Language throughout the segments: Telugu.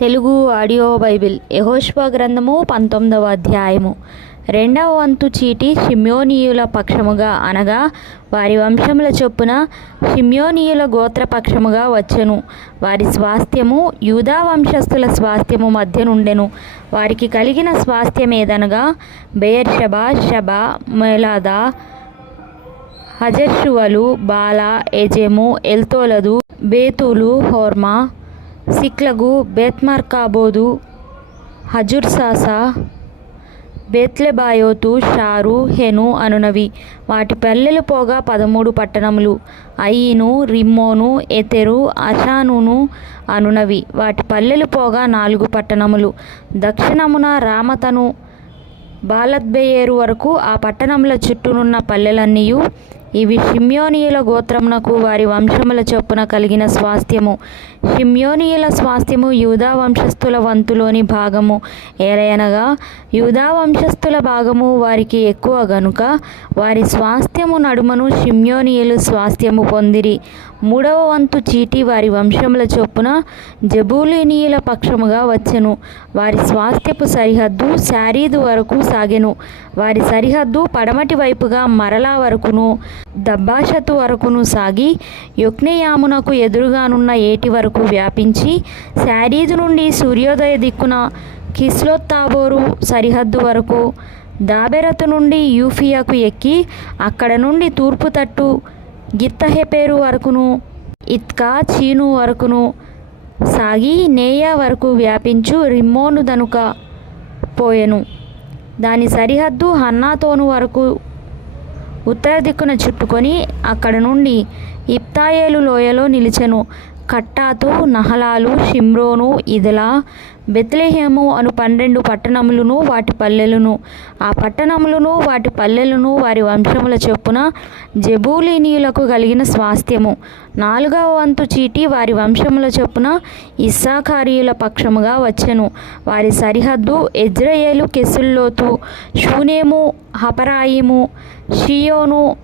తెలుగు ఆడియో బైబిల్ యహోష్వా గ్రంథము పంతొమ్మిదవ అధ్యాయము. రెండవ వంతు చీటి షిమ్యోనీయుల పక్షముగా అనగా వారి వంశముల చొప్పున షిమ్యోనీయుల గోత్ర పక్షముగా వచ్చెను. వారి స్వాస్థ్యము యూదా వంశస్థుల స్వాస్థ్యము మధ్య నుండెను. వారికి కలిగిన స్వాస్థ్యం ఏదనగా బెయర్షబా షబా మెలాదా హజర్షువలు బాల ఎజెము ఎల్తోలదు బేతులు హోర్మా సిక్లగు హజుర్ సాసా బేత్లెబాయోతు షారు హెను అనునవి. వాటి పల్లెలు పోగా పదమూడు పట్టణములు. అయీను రిమ్మోను ఎతెరు అషానును అనునవి. వాటి పల్లెలు పోగా నాలుగు పట్టణములు. దక్షిణమున రామతను బాలద్బేయేరు వరకు ఆ పట్టణముల చుట్టూనున్న పల్లెలన్నీయు ఇవి షిమ్యోనియుల గోత్రమునకు వారి వంశముల చొప్పున కలిగిన స్వాస్థ్యము. షిమ్యోనియుల స్వాస్థ్యము యూదా వంశస్థుల వంతులోని భాగము. ఏలయనగా యూదా వంశస్థుల భాగము వారికి ఎక్కువ గనుక వారి స్వాస్థ్యము నడుమను షిమ్యోనియులు స్వాస్థ్యము పొందిరి. మూడవ వంతు చీటి వారి వంశముల చొప్పున జబూలినీయుల పక్షముగా వచ్చెను. వారి స్వాస్థ్యపు సరిహద్దు శారీదు వరకు సాగెను. వారి సరిహద్దు పడమటి వైపుగా మరలా వరకును. దబ్బాషతు వరకును సాగి యొక్నెయామునకు ఎదురుగానున్న ఏటి వరకు వ్యాపించి శారీదు నుండి సూర్యోదయ దిక్కున కిస్లోత్తాబోరు సరిహద్దు వరకు దాబెరతు నుండి యూఫియాకు ఎక్కి అక్కడ నుండి తూర్పు తట్టు గిత్తహెపేరు వరకును ఇత్కా చీను వరకును సాగి నేయా వరకు వ్యాపించు రిమ్మోను దనుక పోయెను. దాని సరిహద్దు హన్నాతోను వరకు ఉత్తర దిక్కున చుట్టుకొని అక్కడ నుండి ఇప్తాయేలు లోయలో నిలిచెను. కట్టాతు నహలాలు షిమ్రోను ఇదలా బెత్లెహేము అను పన్నెండు పట్టణములను వాటి పల్లెలను. ఆ పట్టణములను వాటి పల్లెలను వారి వంశముల చొప్పున జబూలీనీయులకు కలిగిన స్వాస్థ్యము. నాలుగవ వంతు చీటి వారి వంశముల చొప్పున ఇస్సాకారీయుల పక్షముగా వచ్చెను. వారి సరిహద్దు ఎజ్రయేలు కెసుల్లోతు షూనేము హపరాయిము షియోను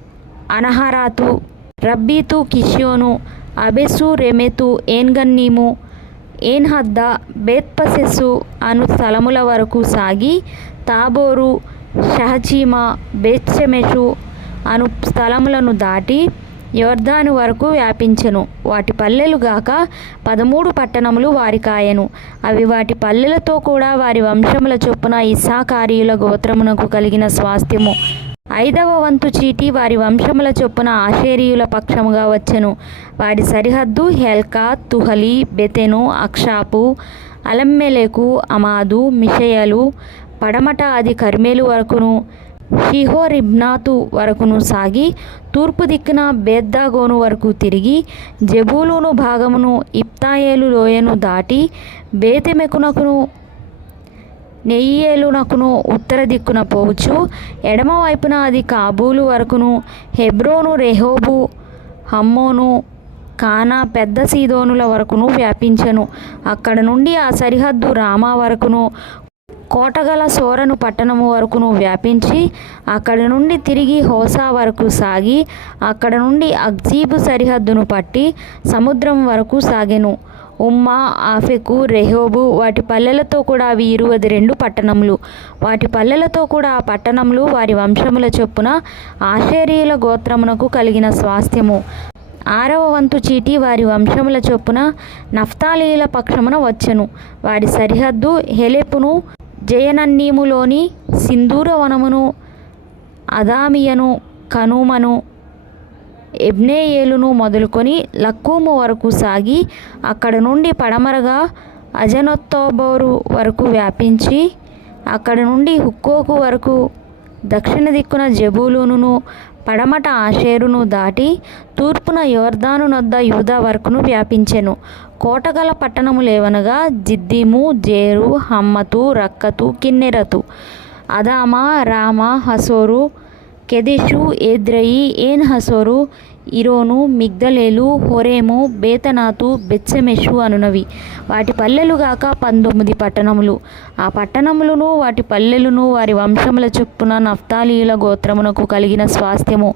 అనహరాతు రబ్బీతు కిషియోను అబెసు రెమెతు ఏన్గన్నీము ఏన్హద్ద బేత్పసెస్సు అను స్థలముల వరకు సాగి తాబోరు షహచీమ బేత్షెమెషు అను స్థలములను దాటి యోర్ధాను వరకు వ్యాపించెను. వాటి పల్లెలు గాక పదమూడు పట్టణములు వారి కాయను. అవి వాటి పల్లెలతో కూడా వారి వంశముల చొప్పున ఇసాకారీయుల గోత్రమునకు కలిగిన స్వాస్థ్యము. ఐదవ వంతు చీటి వారి వంశముల చొప్పున ఆషేరియుల పక్షముగా వచ్చెను. వారి సరిహద్దు హెల్కా తుహలి బెతెను అక్షాపు అలమ్మెలేకు అమాదు మిషయలు పడమట అది కర్మేలు వరకును షిహోరిబ్నాతు వరకును సాగి తూర్పు దిక్కున బేద్దాగోను వరకు తిరిగి జబూలును భాగమును ఇప్తాయేలు లోయను దాటి బేతెమెకునకును నెయ్యేలునకును ఉత్తర దిక్కున పోవచ్చు. ఎడమ వైపున అది కాబూలు వరకును హెబ్రోను రెహోబు హమ్మోను కానా పెద్ద సీదోనుల వరకును వ్యాపించెను. అక్కడ నుండి ఆ సరిహద్దు రామా వరకును కోటగల సోరను పట్టణము వరకును వ్యాపించి అక్కడ నుండి తిరిగి హోసా వరకు సాగి అక్కడ నుండి అగ్జీబు సరిహద్దును పట్టి సముద్రం వరకు సాగెను. ఉమ్మా ఆఫెకు రెహోబు వాటి పల్లెలతో కూడా అవి ఇరువది రెండు పట్టణములు. వాటి పల్లెలతో కూడా ఆ పట్టణములు వారి వంశముల చొప్పున ఆషేరీయుల గోత్రమునకు కలిగిన స్వాస్థ్యము. ఆరవ వంతు చీటి వారి వంశముల చొప్పున నఫ్తాలీల పక్షమున వచ్చెను. వారి సరిహద్దు హెలెపును జయనన్నీములోని సింధూర వనమును అదామియను కనుమను ఎబ్నేయేలును మొదలుకొని లక్కూము వరకు సాగి అక్కడ నుండి పడమరగా అజనొత్తోబోరు వరకు వ్యాపించి అక్కడ నుండి హుక్కోకు వరకు దక్షిణ దిక్కున జబూలును పడమట ఆషేరును దాటి తూర్పున యోర్ధాను నొద్ద యూదా వరకును వ్యాపించెను. కోటగల పట్టణములేవనగా Ziddim జేరు Hammath Rakkath కిన్నెరతు Adama Rama హసోరు కెదెషు ఏద్రయి ఏన్ హసోరు ఇరోను మిగ్దలేలు హొరేము బేతనాతు బెచ్చమెషు అనునవి. వాటి పల్లెలుగాక పంతొమ్మిది పట్టణములు. ఆ పట్టణములను వాటి పల్లెలను వారి వంశముల చొప్పున నఫ్తాలీల గోత్రమునకు కలిగిన స్వాస్థ్యము.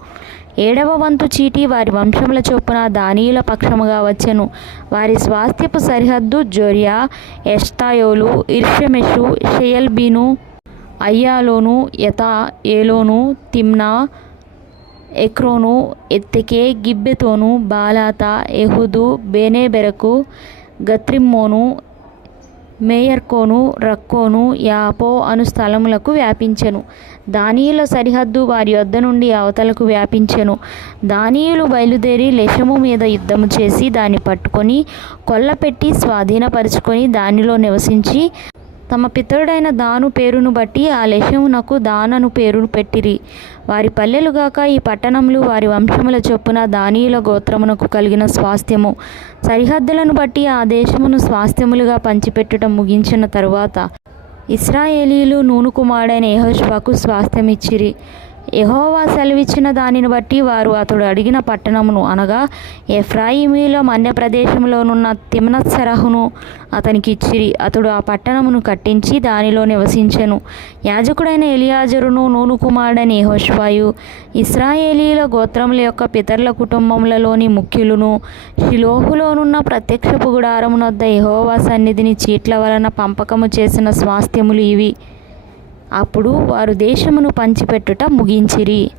ఏడవ వంతు చీటి వారి వంశముల చొప్పున దానియుల పక్షముగా వచ్చెను. వారి స్వాస్థ్యపు సరిహద్దు జొర్యా ఎష్తాయోలు ఇర్షమెషు షెయల్బీను అయ్యాలోను యతా ఏలోను తిమ్నా ఎక్రోను ఎత్తెకే గిబ్బెతోను బాలాత ఎహుదు బేనేబెరకు గత్రిమ్మోను మేయర్కోను రక్కోను యాపో అను స్థలములకు వ్యాపించెను. దానియుల సరిహద్దు వారి వద్ద నుండి అవతలకు వ్యాపించెను. దానియులు బయలుదేరి లెషము మీద యుద్ధము చేసి దాన్ని పట్టుకొని కొల్లపెట్టి స్వాధీనపరుచుకొని దానిలో నివసించి తమ పితరుడైన దాను పేరును బట్టి ఆ లెషమునకు దానను పేరును పెట్టిరి. వారి పల్లెలుగాక ఈ పట్టణములు వారి వంశముల చొప్పున దానియుల గోత్రమునకు కలిగిన స్వాస్థ్యము. సరిహద్దులను బట్టి ఆ దేశమును స్వాస్థ్యములుగా పంచిపెట్టడం ముగించిన తరువాత ఇస్రాయేలీలు నూను కుమారుడైన యహోష్వాకు స్వాస్థ్యమిచ్చిరి. యహోవా సెలవిచ్చిన దానిని బట్టి వారు అతడు అడిగిన పట్టణమును అనగా ఎఫ్రాయిమీలో మన్య ప్రదేశంలోనున్న తిమ్నత్సరహును అతనికి ఇచ్చిరి అతడు ఆ పట్టణమును కట్టించి దానిలో నివసించెను. యాజకుడైన ఎలియాజరును నూను కుమారుడైన యహోష్వాయు ఇస్రాయేలీల గోత్రముల యొక్క పితరుల కుటుంబములలోని ముఖ్యులను షిలోహులోనున్న ప్రత్యక్షపు గుడారమునొద్ద యహోవా సన్నిధిని చీట్ల వలన పంపకము చేసిన స్వాస్థ్యములు ఇవి. అప్పుడు వారు దేశమును పంచిపెట్టుట ముగించిరి.